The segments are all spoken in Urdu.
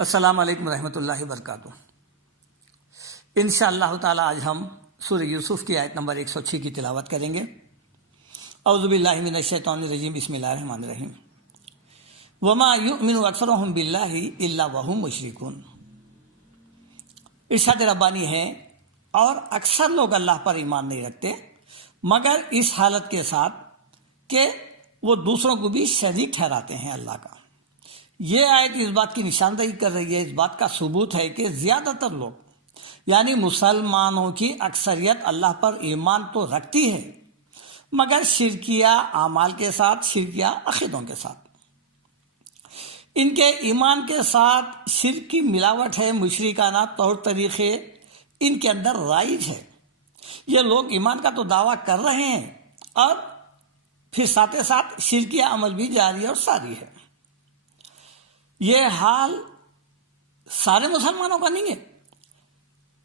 السلام علیکم ورحمۃ اللہ وبرکاتہ۔ انشاءاللہ تعالی آج ہم سورہ یوسف کی آیت نمبر 106 کی تلاوت کریں گے۔ اعوذ باللہ من الشیطان الرجیم، بسم اللہ الرحمن الرحیم۔ وما یؤمن اکثرهم باللہ الا وهم مشرکون۔ ارشاد ربانی ہے، اور اکثر لوگ اللہ پر ایمان نہیں رکھتے مگر اس حالت کے ساتھ کہ وہ دوسروں کو بھی شریک ٹھہراتے ہیں اللہ کا۔ یہ آیت اس بات کی نشاندہی کر رہی ہے، اس بات کا ثبوت ہے کہ زیادہ تر لوگ یعنی مسلمانوں کی اکثریت اللہ پر ایمان تو رکھتی ہے مگر شرکیہ اعمال کے ساتھ، شرکیہ عقیدوں کے ساتھ۔ ان کے ایمان کے ساتھ شرک کی ملاوٹ ہے، مشرکانہ طور طریقے ان کے اندر رائج ہے۔ یہ لوگ ایمان کا تو دعویٰ کر رہے ہیں اور پھر ساتھ ساتھ شرکیہ عمل بھی جاری اور ساری ہے۔ یہ حال سارے مسلمانوں کا نہیں ہے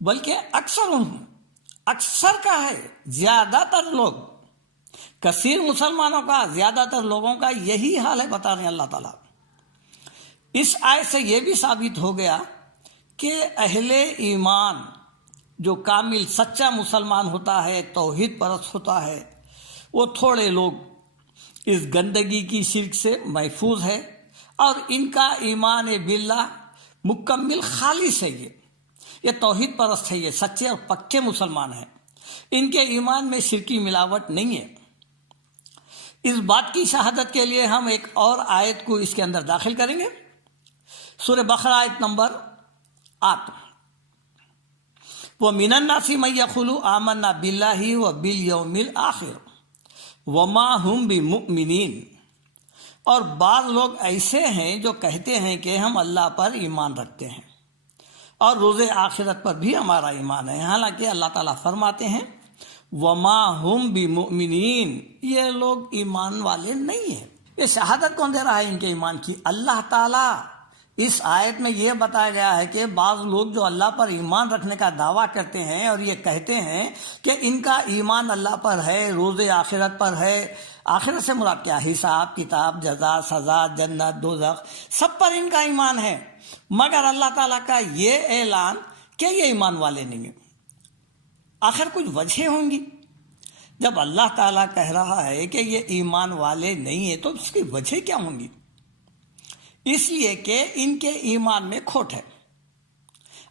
بلکہ اکثر کا ہے، زیادہ تر لوگ، کثیر مسلمانوں کا، زیادہ تر لوگوں کا یہی حال ہے، بتا رہے ہیں اللہ تعالیٰ۔ اس آیت سے یہ بھی ثابت ہو گیا کہ اہل ایمان جو کامل سچا مسلمان ہوتا ہے، توحید پرست ہوتا ہے، وہ تھوڑے لوگ اس گندگی کی شرک سے محفوظ ہے اور ان کا ایمان باللہ مکمل خالص ہے۔ یہ توحید پرست ہے، یہ سچے اور پکے مسلمان ہیں، ان کے ایمان میں شرکی ملاوٹ نہیں ہے۔ اس بات کی شہادت کے لیے ہم ایک اور آیت کو اس کے اندر داخل کریں گے، سورہ بقرہ آیت نمبر 8۔ وَمِنَ النَّاسِ مَن يَقُولُ آمَنَّا بِاللَّهِ وَبِالْيَوْمِ الْآخِرِ وَمَا هُمْ بِمُؤْمِنِينَ۔ اور بعض لوگ ایسے ہیں جو کہتے ہیں کہ ہم اللہ پر ایمان رکھتے ہیں اور روز آخرت پر بھی ہمارا ایمان ہے، حالانکہ اللہ تعالیٰ فرماتے ہیں وما ہم بمؤمنین، یہ لوگ ایمان والے نہیں ہیں۔ یہ شہادت کون دے رہا ہے ان کے ایمان کی؟ اللہ تعالیٰ۔ اس آیت میں یہ بتایا گیا ہے کہ بعض لوگ جو اللہ پر ایمان رکھنے کا دعویٰ کرتے ہیں اور یہ کہتے ہیں کہ ان کا ایمان اللہ پر ہے، روز آخرت پر ہے۔ آخرت سے مراد کیا؟ حساب کتاب، جزا، سزا، جنت، دوزخ، سب پر ان کا ایمان ہے، مگر اللہ تعالیٰ کا یہ اعلان کہ یہ ایمان والے نہیں ہیں۔ آخر کچھ وجہ ہوں گی، جب اللہ تعالیٰ کہہ رہا ہے کہ یہ ایمان والے نہیں ہیں تو اس کی وجہ کیا ہوں گی؟ اس لیے کہ ان کے ایمان میں کھوٹ ہے،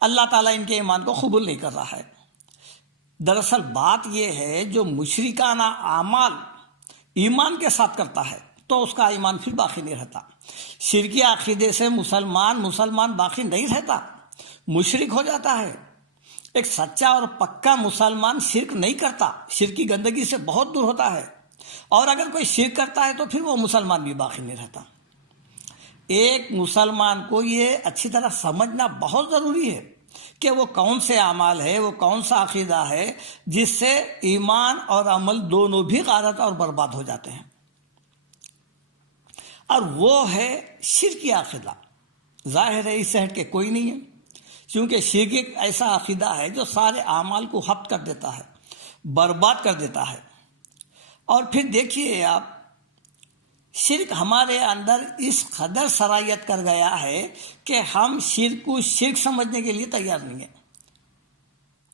اللہ تعالیٰ ان کے ایمان کو قبول نہیں کر رہا ہے۔ دراصل بات یہ ہے، جو مشرکانہ اعمال ایمان کے ساتھ کرتا ہے تو اس کا ایمان پھر باقی نہیں رہتا۔ شرکی عقیدے سے مسلمان باقی نہیں رہتا، مشرک ہو جاتا ہے۔ ایک سچا اور پکا مسلمان شرک نہیں کرتا، شرک کی گندگی سے بہت دور ہوتا ہے، اور اگر کوئی شرک کرتا ہے تو پھر وہ مسلمان بھی باقی نہیں رہتا۔ ایک مسلمان کو یہ اچھی طرح سمجھنا بہت ضروری ہے کہ وہ کون سے اعمال ہے، وہ کون سا عقیدہ ہے جس سے ایمان اور عمل دونوں بھی غارت اور برباد ہو جاتے ہیں، اور وہ ہے شرکی عقیدہ۔ ظاہر ہے اس سے ہٹ کے کوئی نہیں ہے، کیونکہ شرک ایک ایسا عقیدہ ہے جو سارے اعمال کو حبط کر دیتا ہے، برباد کر دیتا ہے۔ اور پھر دیکھیے آپ، شرک ہمارے اندر اس قدر سرایت کر گیا ہے کہ ہم شرک کو شرک سمجھنے کے لیے تیار نہیں ہیں،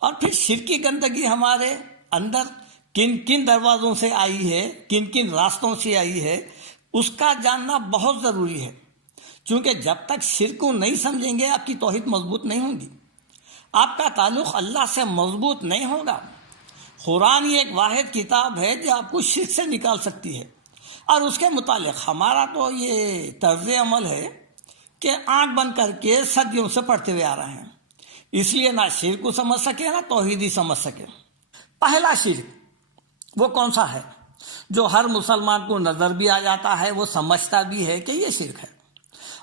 اور پھر شرک کی گندگی ہمارے اندر کن کن دروازوں سے آئی ہے، کن کن راستوں سے آئی ہے، اس کا جاننا بہت ضروری ہے، کیونکہ جب تک شرک کو نہیں سمجھیں گے آپ کی توحید مضبوط نہیں ہوگی، آپ کا تعلق اللہ سے مضبوط نہیں ہوگا۔ قرآن یہ ایک واحد کتاب ہے جو آپ کو شرک سے نکال سکتی ہے، اور اس کے متعلق ہمارا تو یہ طرز عمل ہے کہ آنکھ بند کر کے صدیوں سے پڑھتے ہوئے آ رہے ہیں، اس لیے نہ شرک کو سمجھ سکے نہ توحید ہی سمجھ سکے۔ پہلا شرک وہ کون سا ہے جو ہر مسلمان کو نظر بھی آ جاتا ہے، وہ سمجھتا بھی ہے کہ یہ شرک ہے،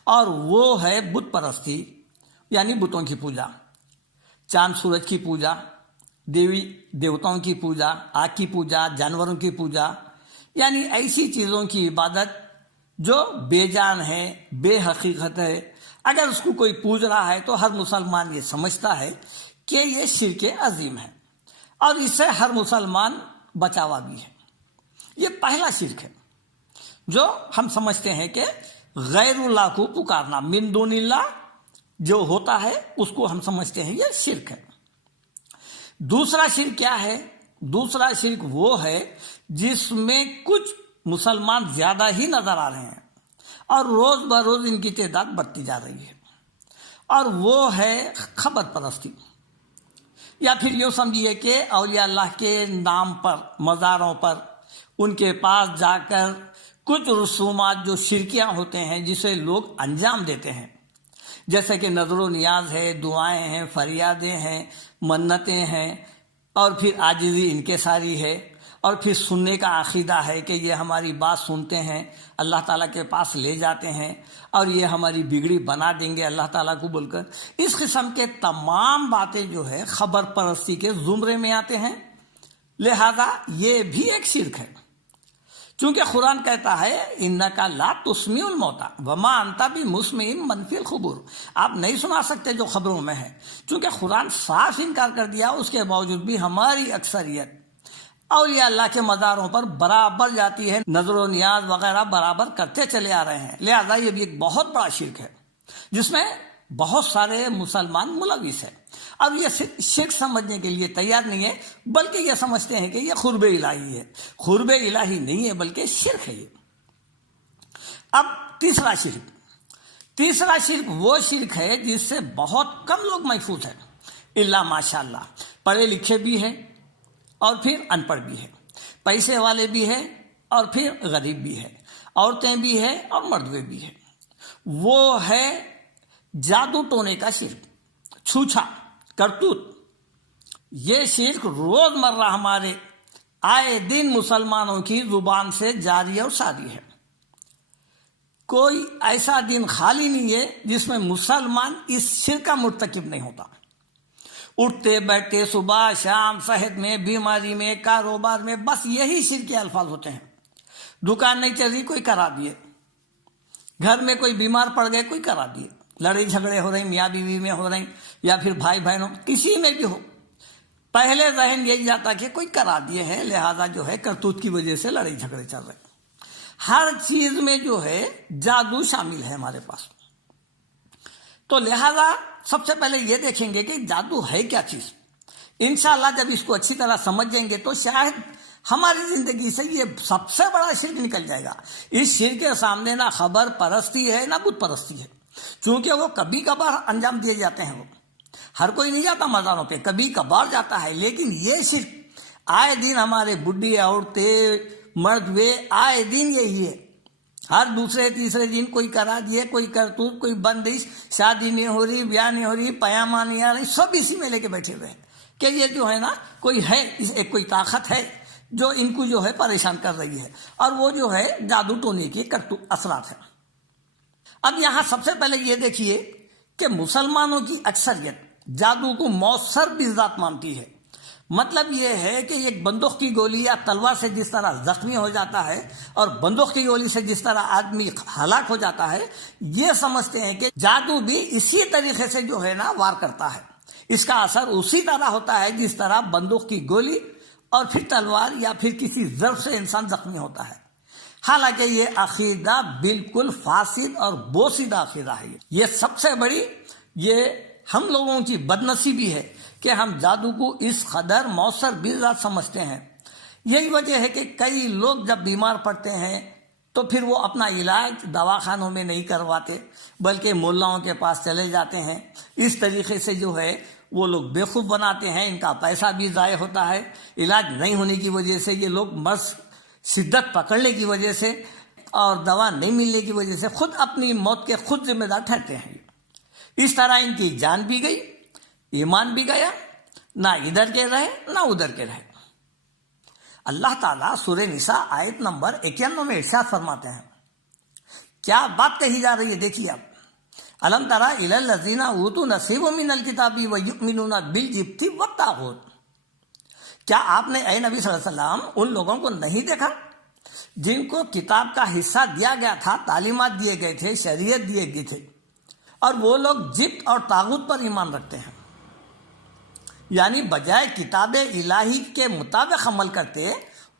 اور وہ ہے بت پرستی، یعنی بتوں کی پوجا، چاند سورج کی پوجا، دیوی دیوتاؤں کی پوجا، آگ کی پوجا، جانوروں کی پوجا، یعنی ایسی چیزوں کی عبادت جو بے جان ہے، بے حقیقت ہے۔ اگر اس کو کوئی پوج رہا ہے تو ہر مسلمان یہ سمجھتا ہے کہ یہ شرک عظیم ہے، اور اس سے ہر مسلمان بچا ہوا بھی ہے۔ یہ پہلا شرک ہے جو ہم سمجھتے ہیں کہ غیر اللہ کو پکارنا، من دون اللہ جو ہوتا ہے اس کو ہم سمجھتے ہیں یہ شرک ہے۔ دوسرا شرک کیا ہے؟ دوسرا شرک وہ ہے جس میں کچھ مسلمان زیادہ ہی نظر آ رہے ہیں اور روز بروز ان کی تعداد بڑھتی جا رہی ہے، اور وہ ہے خبر پرستی، یا پھر یوں سمجھیے کہ اولیاء اللہ کے نام پر مزاروں پر ان کے پاس جا کر کچھ رسومات جو شرکیاں ہوتے ہیں جسے لوگ انجام دیتے ہیں، جیسے کہ نظر و نیاز ہے، دعائیں ہیں، فریادیں ہیں، منتیں ہیں، اور پھر عاجزی انکساری ہے، اور پھر سننے کا عقیدہ ہے کہ یہ ہماری بات سنتے ہیں، اللہ تعالیٰ کے پاس لے جاتے ہیں اور یہ ہماری بگڑی بنا دیں گے اللہ تعالیٰ کو بول کر۔ اس قسم کے تمام باتیں جو ہے خبر پرستی کے زمرے میں آتے ہیں، لہذا یہ بھی ایک شرک ہے، چونکہ قرآن کہتا ہے اِنَّكَ لَا تُسْمِعُ الْمَوْتَىٰ وَمَا أَنْتَ بِمُسْمِعٍ مَّن فِي الْقُبُورِ، آپ نہیں سنا سکتے جو خبروں میں ہے، چونکہ قرآن صاف انکار کر دیا، اس کے باوجود بھی ہماری اکثریت اولیاء اللہ کے مزاروں پر برابر جاتی ہے، نظر و نیاز وغیرہ برابر کرتے چلے آ رہے ہیں، لہذا یہ بھی ایک بہت بڑا شرک ہے جس میں بہت سارے مسلمان ملوث ہیں، اب یہ شرک سمجھنے کے لیے تیار نہیں ہے، بلکہ یہ سمجھتے ہیں کہ یہ قرب الہی ہے۔ قرب الہی نہیں ہے بلکہ شرک ہے یہ۔ اب تیسرا شرک وہ شرک ہے جس سے بہت کم لوگ محفوظ ہیں، الا ماشاء اللہ، پڑھے لکھے بھی ہیں اور پھر ان پڑھ بھی ہے، پیسے والے بھی ہیں اور پھر غریب بھی ہے، عورتیں بھی ہیں اور مردوے بھی ہیں۔ وہ ہے جادو ٹونے کا شرک، چھوچا کرتوت۔ یہ شرک روز مرہ ہمارے آئے دن مسلمانوں کی زبان سے جاری اور ساری ہے، کوئی ایسا دن خالی نہیں ہے جس میں مسلمان اس شرک کا مرتکب نہیں ہوتا۔ اٹھتے بیٹھتے صبح شام، صحت میں، بیماری میں، کاروبار میں، بس یہی شرک کے الفاظ ہوتے ہیں۔ دکان نہیں چل رہی، کوئی کرا دیے، گھر میں کوئی بیمار پڑ گئے، کوئی کرا دیے، لڑائی جھگڑے ہو رہے ہیں میاں بیوی میں ہو رہے ہیں یا پھر بھائی بہنوں، کسی میں بھی ہو، پہلے ذہن یہی جاتا کہ کوئی کرا دیے ہیں، لہذا جو ہے کرتوت کی وجہ سے لڑائی جھگڑے چل رہے ہیں۔ ہر چیز میں جو ہے جادو شامل ہے ہمارے پاس، تو لہذا سب سے پہلے یہ دیکھیں گے کہ جادو ہے کیا چیز۔ انشاءاللہ جب اس کو اچھی طرح سمجھ جائیں گے تو شاید ہماری زندگی سے یہ سب سے بڑا شرک نکل جائے گا۔ اس شرک کے سامنے نہ خبر پرستی ہے نہ بت پرستی ہے، چونکہ وہ کبھی کبھار انجام دیے جاتے ہیں، وہ ہر کوئی نہیں جاتا مزاروں پہ، کبھی کبھار جاتا ہے، لیکن یہ شرک آئے دن ہمارے بڈھی عورتیں مردوے آئے دن یہی ہے، ہر دوسرے تیسرے دن کوئی کرا دیے، کوئی کرتوت، کوئی بندش، شادی نہیں ہو رہی، بیاہ نہیں ہو رہی، پیامہ نہیں آ رہی، سب اسی میں لے کے بیٹھے ہوئے ہیں کہ یہ جو ہے نا کوئی ہے، ایک کوئی طاقت ہے جو ان کو جو ہے پریشان کر رہی ہے، اور وہ جو ہے جادو ٹونے کے اثرات ہیں۔ اب یہاں سب سے پہلے یہ دیکھیے کہ مسلمانوں کی اکثریت جادو کو مؤثر بالذات مانتی ہے، مطلب یہ ہے کہ ایک بندوق کی گولی یا تلوار سے جس طرح زخمی ہو جاتا ہے اور بندوق کی گولی سے جس طرح آدمی ہلاک ہو جاتا ہے، یہ سمجھتے ہیں کہ جادو بھی اسی طریقے سے جو ہے نا وار کرتا ہے، اس کا اثر اسی طرح ہوتا ہے جس طرح بندوق کی گولی اور پھر تلوار یا پھر کسی ضرب سے انسان زخمی ہوتا ہے۔ حالانکہ یہ عقیدہ بالکل فاسد اور بوسیدہ عقیدہ ہے۔ یہ سب سے بڑی یہ ہم لوگوں کی بدنصیبی ہے کہ ہم جادو کو اس قدر مؤثر بالذات سمجھتے ہیں۔ یہی وجہ ہے کہ کئی لوگ جب بیمار پڑتے ہیں تو پھر وہ اپنا علاج دواخانوں میں نہیں کرواتے بلکہ مولاؤں کے پاس چلے جاتے ہیں۔ اس طریقے سے جو ہے وہ لوگ بیوقوف بناتے ہیں، ان کا پیسہ بھی ضائع ہوتا ہے، علاج نہیں ہونے کی وجہ سے یہ لوگ مرض شدت پکڑنے کی وجہ سے اور دوا نہیں ملنے کی وجہ سے خود اپنی موت کے خود ذمہ دار ٹھہرتے ہیں۔ اس طرح ان کی جان بھی گئی، ایمان بھی گیا، نہ ادھر کے رہے نہ ادھر کے رہے۔ اللہ تعالیٰ سورہ نساء آیت نمبر 91 میں ارشاد فرماتے ہیں، کیا بات کہی جا رہی ہے دیکھیے آپ، الم تری الی الذین اوتوا نصیبا من الکتاب ویؤمنون بالجبت والطاغوت، کیا آپ نے اے نبی صلی اللہ علیہ وسلم ان لوگوں کو نہیں دیکھا جن کو کتاب کا حصہ دیا گیا تھا، تعلیمات دیے گئے تھے، شریعت دیے گئے تھے، اور وہ لوگ جبت اور طاغوت پر ایمان رکھتے ہیں، یعنی بجائے کتاب الہی کے مطابق عمل کرتے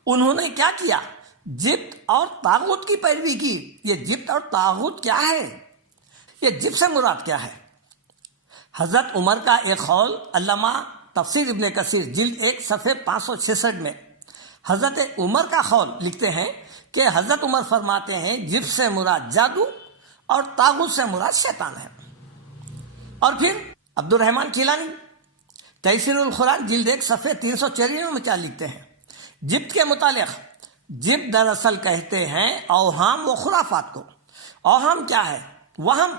انہوں نے کیا کیا، جبت اور طاغوت کی پیروی کی۔ یہ جبت اور طاغوت کیا ہے؟ یہ جبت سے مراد کیا ہے؟ حضرت عمر کا ایک قول علامہ تفسیر ابن کثیر جلد 1 صفحے 566 میں حضرت عمر کا قول لکھتے ہیں کہ حضرت عمر فرماتے ہیں جب سے مراد جادو اور طاغوت سے مراد شیطان ہے۔ اور پھر عبد الرحمن کیلانی تیسیر القرآن جلد 1 صفحے 394 میں کیا لکھتے ہیں؟ جبت کے متعلق جبت دراصل کہتے ہیں اوہام و خرافات کو۔ اوہام کیا ہے؟ وہم،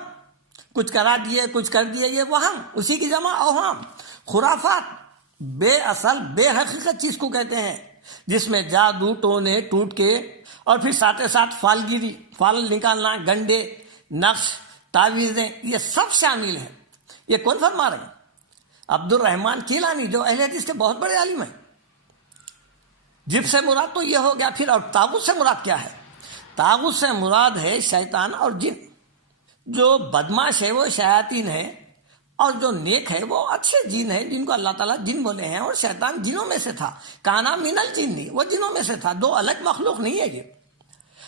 کچھ کرا دیے کچھ کر دیے، یہ وہم، اسی کی جمع اوہام۔ خرافات بے اصل بے حقیقت چیز کو کہتے ہیں جس میں جادو ٹونے ٹوٹ کے اور پھر ساتھ ساتھ فالگیری، فال نکالنا، گنڈے، نقش، تعویذیں، یہ سب شامل ہیں۔ یہ کون فرما رہے ہیں؟ عبد الرحمن کیلانی، جو اہل حدیث کے بہت بڑے عالم ہیں۔ جب سے مراد تو یہ ہو گیا، پھر اور طاغوت سے مراد کیا ہے؟ طاغوت سے مراد ہے شیطان اور جن۔ جو بدماش ہے وہ شیاطین ہے، اور جو نیک ہے وہ اچھے جن ہیں جن کو اللہ تعالیٰ جن بولے ہیں، اور شیطان جنوں میں سے تھا، کانا من الجن، وہ جنوں میں سے تھا، دو الگ مخلوق نہیں ہے یہ۔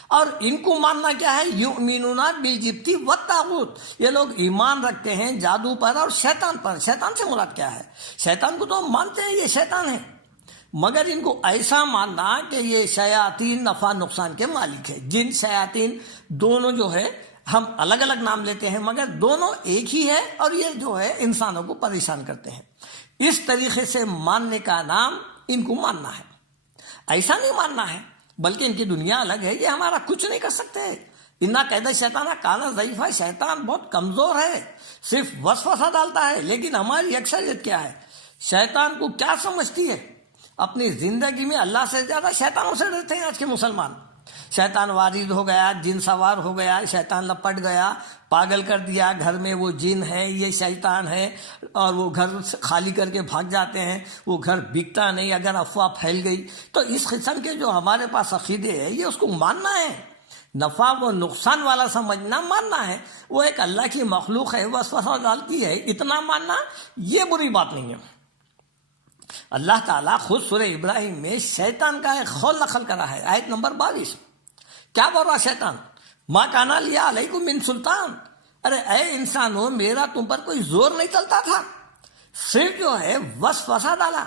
اور ان کو ماننا کیا ہے؟ یؤمنون بالجبت والطاغوت، یہ لوگ ایمان رکھتے ہیں جادو پر اور شیطان پر۔ شیطان سے مراد کیا ہے؟ شیطان کو تو ہم مانتے ہیں یہ شیطان ہے، مگر ان کو ایسا ماننا کہ یہ شیاطین نفع نقصان کے مالک ہے۔ جن شیاطین دونوں جو ہے ہم الگ الگ نام لیتے ہیں، مگر دونوں ایک ہی ہے، اور یہ جو ہے انسانوں کو پریشان کرتے ہیں۔ اس طریقے سے ماننے کا نام ان کو ماننا ہے۔ ایسا نہیں ماننا ہے بلکہ ان کی دنیا الگ ہے، یہ ہمارا کچھ نہیں کر سکتے۔ انا قید شیطانہ کانا ضعیفہ، شیطان بہت کمزور ہے، صرف وسوسہ ڈالتا ہے۔ لیکن ہماری اکثریت کیا ہے؟ شیطان کو کیا سمجھتی ہے؟ اپنی زندگی میں اللہ سے زیادہ شیطانوں سے ڈرتے ہیں آج کے مسلمان۔ شیطان وارد ہو گیا، جن سوار ہو گیا، شیطان لپٹ گیا، پاگل کر دیا، گھر میں وہ جن ہے، یہ شیطان ہے، اور وہ گھر خالی کر کے بھاگ جاتے ہیں، وہ گھر بکتا نہیں اگر افواہ پھیل گئی۔ تو اس قسم کے جو ہمارے پاس عقیدے ہیں، یہ اس کو ماننا ہے، نفع و نقصان والا سمجھنا ماننا ہے۔ وہ ایک اللہ کی مخلوق ہے، وسوسہ ڈالتی ہے، اتنا ماننا یہ بری بات نہیں ہے۔ اللہ تعالیٰ خود سورہ ابراہیم میں شیطان کا ایک قول نقل کرا ہے، آیت نمبر 22۔ کیا بول رہا شیطان؟ ما کانا لیا علیکم من سلطان، ارے اے انسانوں، میرا تم پر کوئی زور نہیں چلتا تھا، صرف جو ہے وسوسہ ڈالا۔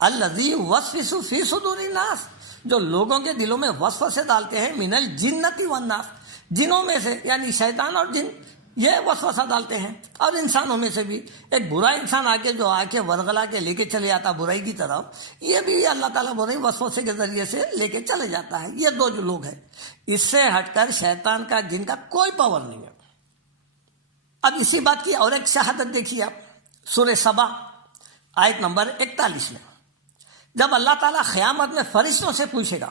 الذی یوسوس فی صدور الناس، جو لوگوں کے دلوں میں وسوسے ڈالتے ہیں، من الجنۃ والناس، جنوں میں سے، یعنی شیطان اور جن یہ وسوسہ ڈالتے ہیں، اور انسانوں میں سے بھی ایک برا انسان آ کے ورغلا کے لے کے چلے جاتا برائی کی طرف، یہ بھی اللہ تعالیٰ بول رہے ہیں وسوسے کے ذریعے سے لے کے چلے جاتا ہے۔ یہ دو جو لوگ ہیں، اس سے ہٹ کر شیطان کا جن کا کوئی پاور نہیں ہے۔ اب اسی بات کی اور ایک شہادت دیکھیے آپ، سورہ سبا آیت نمبر 41 میں، جب اللہ تعالیٰ قیامت میں فرشتوں سے پوچھے گا،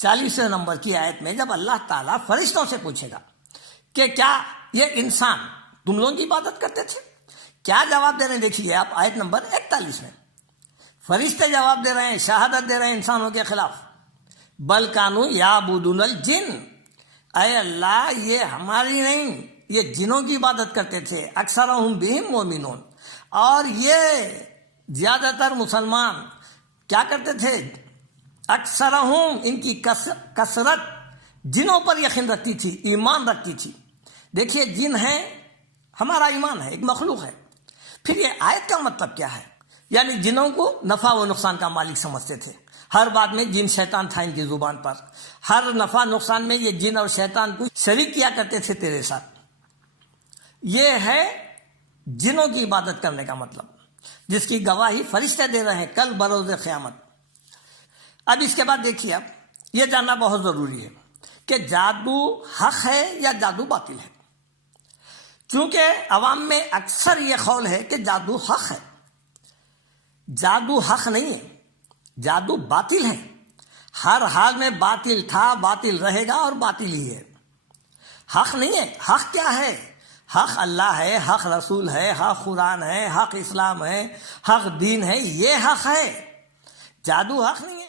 40 نمبر کی آیت میں جب اللہ تعالیٰ فرشتوں سے پوچھے گا کہ کیا یہ انسان تم لوگوں کی عبادت کرتے تھے؟ کیا جواب دے رہے ہیں؟ دیکھیے آپ آیت نمبر 41 میں فرشتے جواب دے رہے ہیں، شہادت دے رہے ہیں انسانوں کے خلاف، بل کانوا یعبدون الجن، اے اللہ یہ ہماری نہیں، یہ جنوں کی عبادت کرتے تھے، اکثرہم بہم مومنون، اور یہ زیادہ تر مسلمان کیا کرتے تھے؟ اکثرہم، ان کی کثرت جنوں پر یقین رکھتی تھی، ایمان رکھتی تھی۔ دیکھیے جن ہے ہمارا ایمان ہے، ایک مخلوق ہے۔ پھر یہ آیت کا مطلب کیا ہے؟ یعنی جنوں کو نفع و نقصان کا مالک سمجھتے تھے، ہر بات میں جن شیطان تھا ان کی زبان پر، ہر نفع نقصان میں یہ جن اور شیطان کو شریک کیا کرتے تھے تیرے ساتھ۔ یہ ہے جنوں کی عبادت کرنے کا مطلب، جس کی گواہی فرشتے دے رہے ہیں کل بروز قیامت۔ اب اس کے بعد دیکھیے آپ، یہ جاننا بہت ضروری ہے کہ جادو حق ہے یا جادو باطل ہے، چونکہ عوام میں اکثر یہ قول ہے کہ جادو حق ہے۔ جادو حق نہیں ہے، جادو باطل ہے، ہر حال میں باطل تھا، باطل رہے گا، اور باطل ہی ہے، حق نہیں ہے۔ حق کیا ہے؟ حق اللہ ہے، حق رسول ہے، حق قرآن ہے، حق اسلام ہے، حق دین ہے، یہ حق ہے، جادو حق نہیں ہے۔